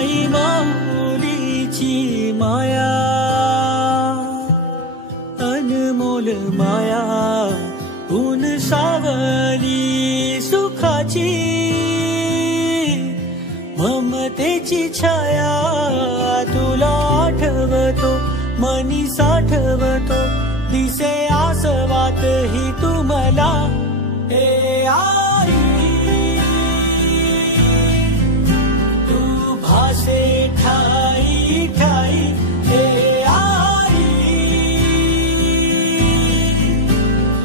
आई माऊलीची माया, अनमोल माया, ऊन सावली सुखाची, ममतेची छाया तुला आठवतो, मनी साठवतो, दिसे आसवात ही तुम्हाला. हे आई तू भासे ठाई ठाई, हे आई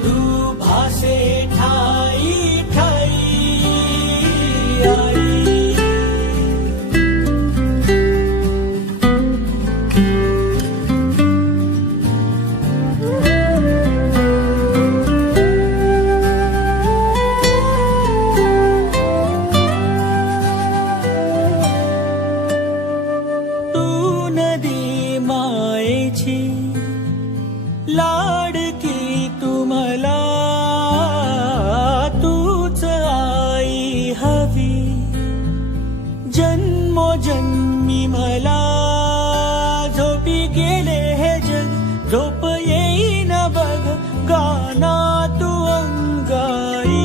तू भासे ठाई ठाई. आई लाडकी तुम्हाला, तूच आई हवी, जन्मोजन्मी मला. झोपी गेले हे जग, झोप येईन बघ, गाना तू अंगाई.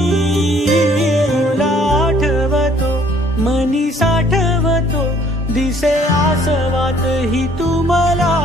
तुला आठवतो, मनी साठवतो, दिसे आसवात ही तुम्हाला.